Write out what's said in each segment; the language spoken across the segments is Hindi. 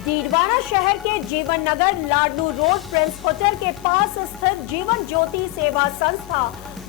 डीडवाना शहर के जीवन नगर लाडलू रोड प्रिंस होटल के पास स्थित जीवन ज्योति सेवा संस्था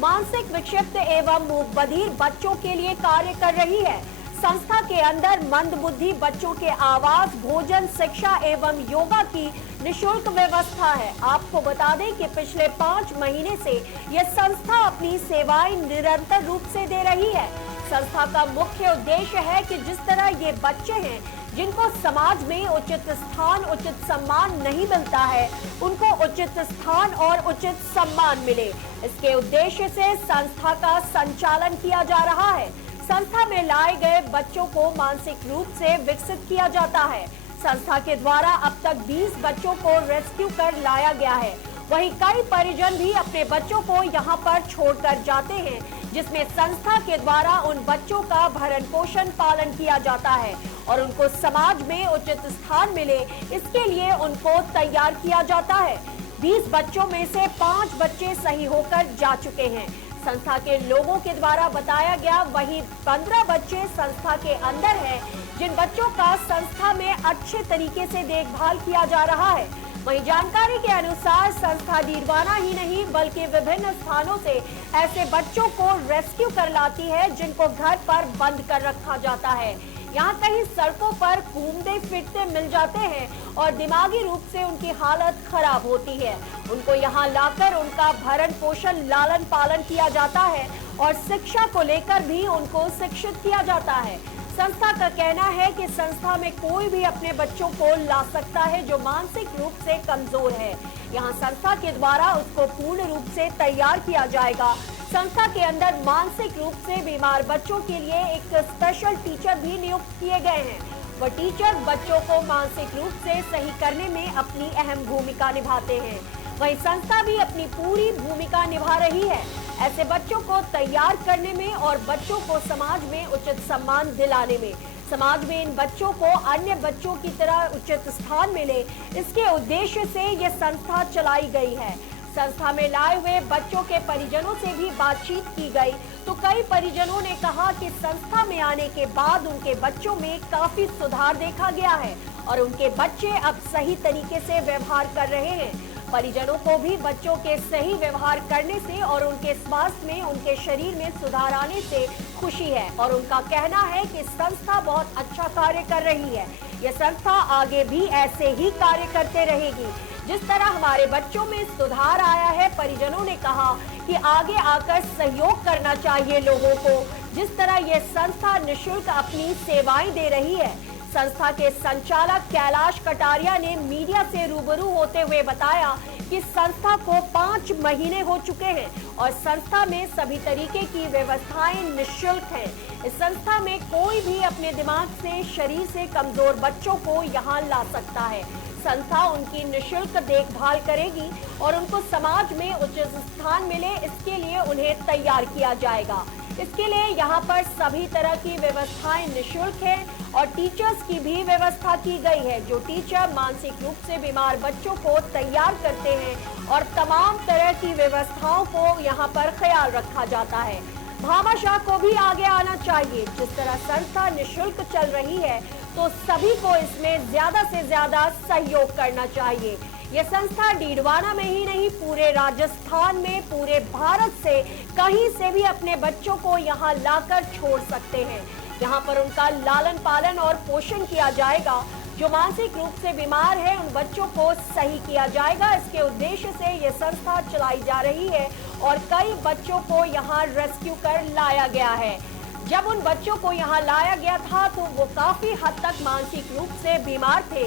मानसिक विक्षिप्त एवं मूक बधिर बच्चों के लिए कार्य कर रही है। संस्था के अंदर मंदबुद्धि बच्चों के आवास, भोजन, शिक्षा एवं योगा की निःशुल्क व्यवस्था है। आपको बता दें कि पिछले 5 महीने से यह संस्था अपनी सेवाएं निरंतर रूप से दे रही है। संस्था का मुख्य उद्देश्य है कि जिस तरह ये बच्चे हैं जिनको समाज में उचित स्थान, उचित सम्मान नहीं मिलता है, उनको उचित स्थान और उचित सम्मान मिले। इसके उद्देश्य से संस्था का संचालन किया जा रहा है। संस्था में लाए गए बच्चों को मानसिक रूप से विकसित किया जाता है। संस्था के द्वारा अब तक 20 बच्चों को रेस्क्यू कर लाया गया है। वहीं कई परिजन भी अपने बच्चों को यहां पर छोड़कर जाते हैं, जिसमें संस्था के द्वारा उन बच्चों का भरण पोषण पालन किया जाता है और उनको समाज में उचित स्थान मिले, इसके लिए उनको तैयार किया जाता है। 20 बच्चों में से 5 बच्चे सही होकर जा चुके हैं, संस्था के लोगों के द्वारा बताया गया। वहीं 15 बच्चे संस्था के अंदर हैं, जिन बच्चों का संस्था में अच्छे तरीके से देखभाल किया जा रहा है। वहीं जानकारी के अनुसार संस्था डीडवाना ही नहीं बल्कि विभिन्न स्थानों से ऐसे बच्चों को रेस्क्यू कर लाती है, जिनको घर पर बंद कर रखा जाता है। यहाँ कहीं सड़कों पर घूमते फिरते मिल जाते हैं और दिमागी रूप से उनकी हालत खराब होती है। उनको यहाँ लाकर उनका भरण पोषण, लालन पालन किया जाता है और शिक्षा को लेकर भी उनको शिक्षित किया जाता है। संस्था का कहना है कि संस्था में कोई भी अपने बच्चों को ला सकता है जो मानसिक रूप से कमजोर है। यहाँ संस्था के द्वारा उसको पूर्ण रूप से तैयार किया जाएगा। संस्था के अंदर मानसिक रूप से बीमार बच्चों के लिए एक स्पेशल टीचर भी नियुक्त किए गए हैं। वह टीचर बच्चों को मानसिक रूप से सही करने में अपनी अहम भूमिका निभाते हैं। वहीं संस्था भी अपनी पूरी भूमिका निभा रही है ऐसे बच्चों को तैयार करने में और बच्चों को समाज में उचित सम्मान दिलाने में। समाज में इन बच्चों को अन्य बच्चों की तरह उचित स्थान मिले, इसके उद्देश्य से ये संस्था चलाई गई है। संस्था में लाए हुए बच्चों के परिजनों से भी बातचीत की गई तो कई परिजनों ने कहा कि संस्था में आने के बाद उनके बच्चों में काफी सुधार देखा गया है और उनके बच्चे अब सही तरीके से व्यवहार कर रहे हैं। परिजनों को भी बच्चों के सही व्यवहार करने से और उनके स्वास्थ्य में, उनके शरीर में सुधार आने से खुशी है और उनका कहना है कि संस्था बहुत अच्छा कार्य कर रही है। यह संस्था आगे भी ऐसे ही कार्य करते रहेगी। जिस तरह हमारे बच्चों में सुधार आया है, परिजनों ने कहा कि आगे आकर सहयोग करना चाहिए लोगों को। जिस तरह यह संस्था निःशुल्क अपनी सेवाएं दे रही है। संस्था के संचालक कैलाश कटारिया ने मीडिया से रूबरू होते हुए बताया कि संस्था को 5 महीने हो चुके हैं और संस्था में सभी तरीके की व्यवस्थाएं निःशुल्क हैं। इस संस्था में कोई भी अपने दिमाग से, शरीर से कमजोर बच्चों को यहाँ ला सकता है। संस्था उनकी निःशुल्क देखभाल करेगी और उनको समाज में उचित स्थान मिले, इसके लिए उन्हें तैयार किया जाएगा। इसके लिए यहाँ पर सभी तरह की व्यवस्थाएं निःशुल्क है और टीचर्स की भी व्यवस्था की गई है, जो टीचर मानसिक रूप से बीमार बच्चों को तैयार करते हैं और तमाम तरह की व्यवस्थाओं को यहाँ पर ख्याल रखा जाता है। भामाशाह को भी आगे आना चाहिए। जिस तरह संस्था निःशुल्क चल रही है तो सभी को इसमें ज्यादा से ज्यादा सहयोग करना चाहिए। यह संस्था डीडवाना में ही नहीं, पूरे राजस्थान में, पूरे भारत से कहीं से भी अपने बच्चों को यहाँ लाकर छोड़ सकते हैं। यहाँ पर उनका लालन पालन और पोषण किया जाएगा। जो मानसिक रूप से बीमार है उन बच्चों को सही किया जाएगा। इसके उद्देश्य से ये संस्था चलाई जा रही है और कई बच्चों को यहाँ रेस्क्यू कर लाया गया है। जब उन बच्चों को यहाँ लाया गया था तो वो काफी हद तक मानसिक रूप से बीमार थे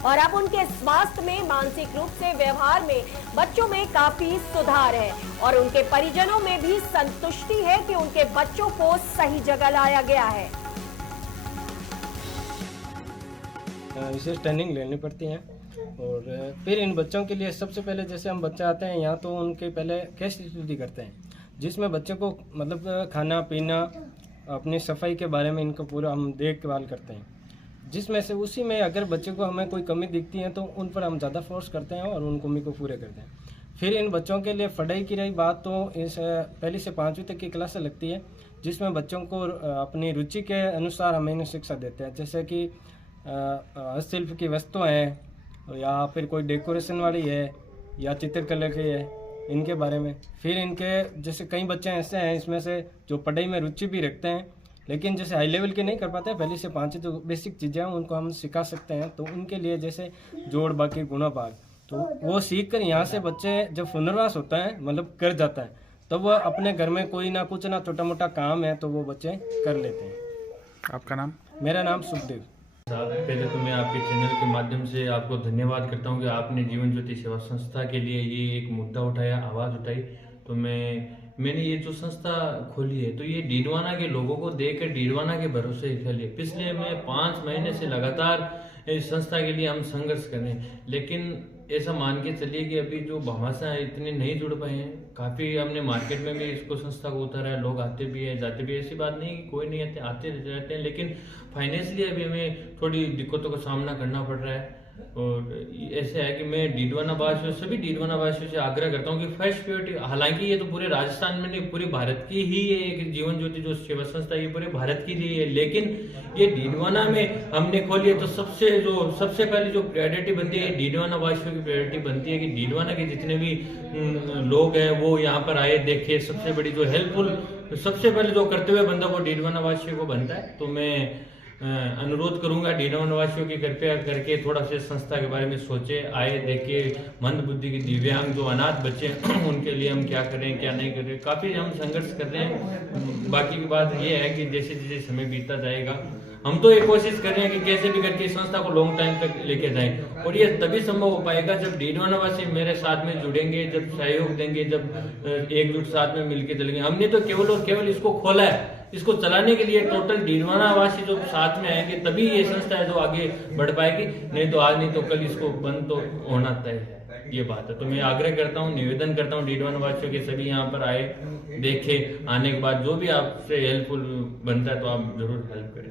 और अब उनके स्वास्थ्य में, मानसिक रूप से व्यवहार में बच्चों में काफी सुधार है और उनके परिजनों में भी संतुष्टि है कि उनके बच्चों को सही जगह लाया गया है। विशेष ट्रेनिंग लेनी पड़ती है और फिर इन बच्चों के लिए सबसे पहले जैसे हम बच्चे आते हैं यहाँ तो उनके पहले केस स्टडी करते हैं, जिसमें बच्चे को मतलब खाना पीना, अपनी सफाई के बारे में इनको पूरा हम देखभाल करते हैं। जिसमें से उसी में अगर बच्चे को हमें कोई कमी दिखती है तो उन पर हम ज़्यादा फोर्स करते हैं और उन कमी को पूरे करते हैं। फिर इन बच्चों के लिए पढ़ाई की रही बात तो इस 1 से 5वीं तक की क्लास लगती है, जिसमें बच्चों को अपनी रुचि के अनुसार हम इन्हें शिक्षा देते हैं। जैसे कि हस्तशिल्प की वस्तुएं हैं या फिर कोई डेकोरेशन वाली है या चित्रकला की है, इनके बारे में। फिर इनके जैसे कई बच्चे ऐसे हैं इसमें से जो पढ़ाई में रुचि भी रखते हैं लेकिन जैसे हाई लेवल के नहीं कर पाते, पहले से 5 जो बेसिक चीज़ें हैं उनको हम सिखा सकते हैं। तो उनके लिए जैसे जोड़ बाकी गुणा भाग, तो वो सीख कर यहाँ से बच्चे जब पुनर्वास होता है मतलब कर जाता है, तो वह अपने घर में कोई ना कुछ ना छोटा मोटा काम है तो वो बच्चे कर लेते हैं। आपका नाम? मेरा नाम सुखदेव। साहब, पहले तो मैं आपके चैनल के माध्यम से आपको धन्यवाद करता हूं कि आपने जीवन ज्योति सेवा संस्था के लिए ये एक मुद्दा उठाया, आवाज़ उठाई। तो मैंने ये जो संस्था खोली है तो ये डीडवाना के लोगों को देखकर डीडवाना के भरोसे खोली है। पिछले मैं 5 महीने से लगातार इस संस्था के लिए हम संघर्ष कर रहे हैं, लेकिन ऐसा मान के चलिए कि अभी जो भामाशाह इतने नहीं जुड़ पाए हैं। काफ़ी हमने मार्केट में भी इसको संस्था को उतारा है, लोग आते भी हैं जाते भी हैं, ऐसी बात नहीं कि कोई नहीं आते रहते हैं, लेकिन फाइनेंशियली अभी हमें थोड़ी दिक्कतों का सामना करना पड़ रहा है। और ऐसे है कि मैं डीडवाना वासियों सभी डीडवाना वासियों से आग्रह करता हूँ कि फर्स्ट प्रायोरिटी, हालांकि ये तो पूरे राजस्थान में नहीं पूरे भारत की ही है एक जीवन ज्योति जो सेवा संस्था, ये पूरे भारत की रही है, लेकिन ये डीडवाना में हमने खोली है तो सबसे पहले जो प्रायोरिटी बनती है डीडवाना वासियों की प्रायोरिटी बनती है कि डीडवाना के जितने भी लोग हैं वो यहाँ पर आए देखे। सबसे बड़ी जो हेल्पफुल सबसे पहले जो कर्तव्य बनता है वो डीडवाना वासियों को बनता है। तो मैं अनुरोध करूंगा डीडवाना वासियों की कृपया करके थोड़ा सा संस्था के बारे में सोचे, आए देखे। मंद बुद्धि के दिव्यांग जो अनाथ बच्चे हैं उनके लिए हम क्या करें क्या नहीं करें, काफ़ी हम संघर्ष कर रहे हैं। बाकी की बात ये है कि जैसे जैसे समय बीतता जाएगा हम तो ये कोशिश कर रहे हैं कि कैसे भी करके इस संस्था को लॉन्ग टाइम तक लेके जाएं, और ये तभी संभव हो पाएगा जब डीडवाना वासी मेरे साथ में जुड़ेंगे, जब सहयोग देंगे, जब एकजुट साथ में मिलकर चलेंगे। हमने तो केवल और केवल इसको खोला है, इसको चलाने के लिए टोटल डीडवाना वासी जो साथ में आएंगे तभी ये संस्था है जो आगे बढ़ पाएगी, नहीं तो आज नहीं तो कल इसको बंद तो होना तय है, ये बात है। तो मैं आग्रह करता हूँ, निवेदन करता हूँ डीडवाना वासियों के सभी यहाँ पर आए, देखे, आने के बाद जो भी आपसे हेल्पफुल बनता है तो आप जरूर हेल्प करें।